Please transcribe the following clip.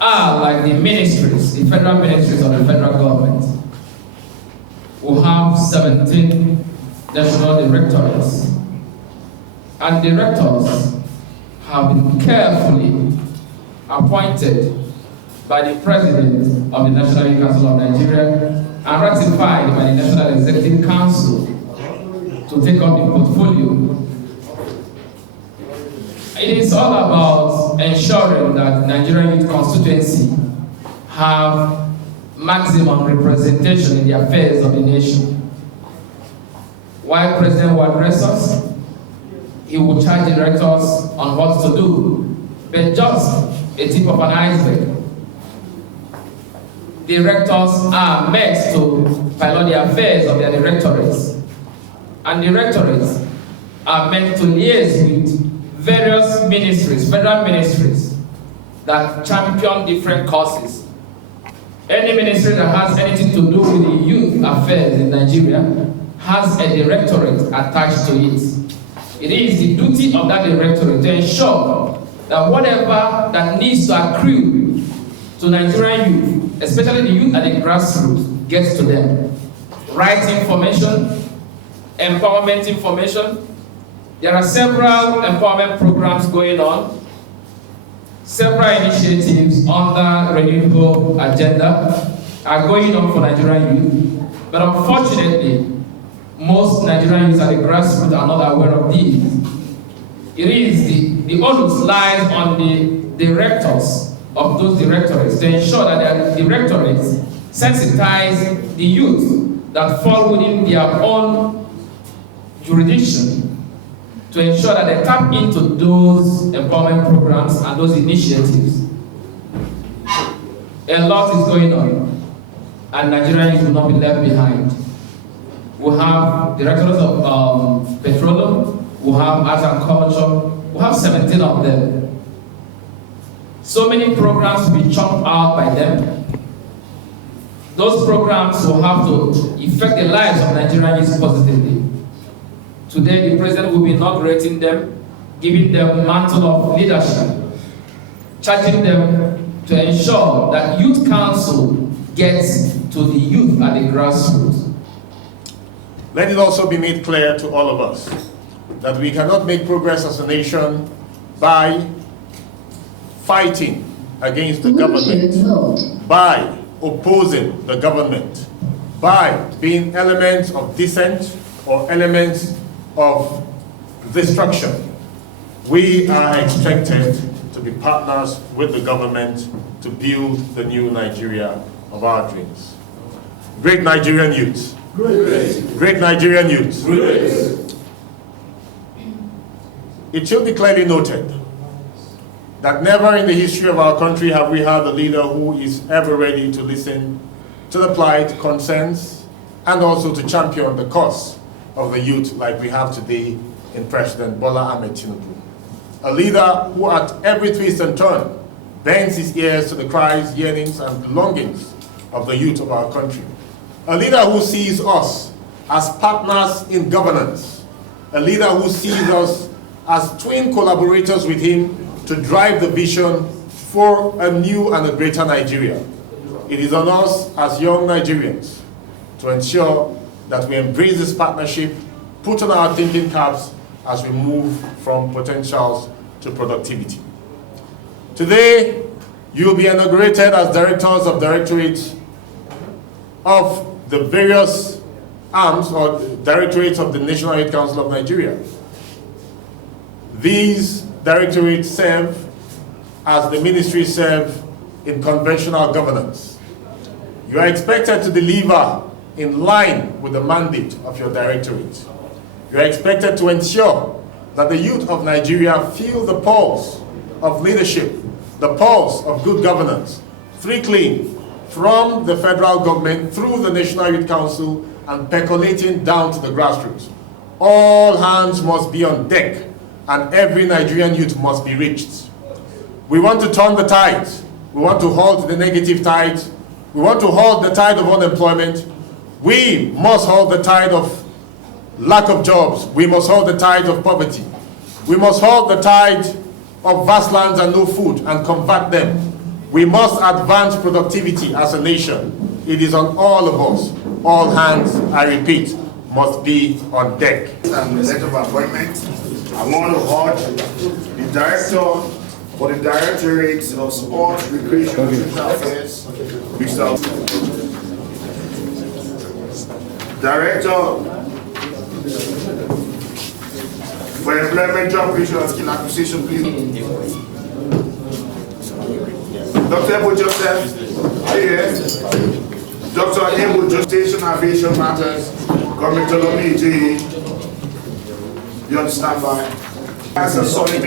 are like the ministries, the federal ministries of the federal government. We have 17 national directorates, and directors have been carefully appointed by the President of the National Youth Council of Nigeria and ratified by the National Executive Council to take up the portfolio. It is all about ensuring that Nigerian youth constituency have maximum representation in the affairs of the nation. While President will address us, he will charge the directors on what to do, but just a tip of an iceberg. Directors are meant to pilot the affairs of their directorates, and directorates are meant to liaise with various ministries, federal ministries, that champion different causes. Any ministry that has anything to do with the youth affairs in Nigeria has a directorate attached to it. It is the duty of that directorate to ensure that whatever that needs to accrue to Nigerian youth, especially the youth at the grassroots, gets to them. Right information, empowerment information. There are several empowerment programs going on, several initiatives on the renewable agenda are going on for Nigerian youth, but unfortunately, most Nigerian youth at the grassroots are not aware of these. It is the onus lies on the directors of those directorates to ensure that their directorates sensitize the youth that fall within their own jurisdiction to ensure that they tap into those empowerment programs and those initiatives. A lot is going on, and Nigerians will not be left behind. We have directors of petroleum, we have arts and culture, we have 17 of them. So many programs will be chopped out by them. Those programs will have to affect the lives of Nigerians positively. Today, the president will be inaugurating them, giving them a mantle of leadership, charging them to ensure that Youth Council gets to the youth at the grassroots. Let it also be made clear to all of us that we cannot make progress as a nation by fighting against the government, by opposing the government, by being elements of dissent or elements of destruction. We are expected to be partners with the government to build the new Nigeria of our dreams. Great Nigerian youth. Great Nigerian youth. Great. It should be clearly noted that never in the history of our country have we had a leader who is ever ready to listen to the plight, concerns, and also to champion the cause of the youth like we have today in President Bola Ahmed Tinubu. A leader who at every twist and turn bends his ears to the cries, yearnings, and longings of the youth of our country. A leader who sees us as partners in governance. A leader who sees us as twin collaborators with him to drive the vision for a new and a greater Nigeria. It is on us as young Nigerians to ensure that we embrace this partnership, put on our thinking caps as we move from potentials to productivity. Today, you will be inaugurated as directors of Directorates of the various arms or Directorates of the National Youth Council of Nigeria. These Directorates serve as the ministries serve in conventional governance. You are expected to deliver in line with the mandate of your directorate. You are expected to ensure that the youth of Nigeria feel the pulse of leadership, the pulse of good governance, trickling from the federal government through the National Youth Council and percolating down to the grassroots. All hands must be on deck and every Nigerian youth must be reached. We want to turn the tide. We want to halt the negative tide. We want to halt the tide of unemployment. We must halt the tide of lack of jobs. We must halt the tide of poverty. We must halt the tide of vast lands and no food and convert them We must advance productivity as a nation. It is on all of us. All hands, I repeat, must be on deck. And the letter of appointment, I want to urge the Director for the Directorates of Sport, Recreation, and Social Affairs, Mr. Director for Employment, Job Creation, and Skill Acquisition, please. Dr. Ebo Joseph, are you here? Dr. Ebo Joseph, Station Aviation Matters, Government Tolomi, you understand by? As a solid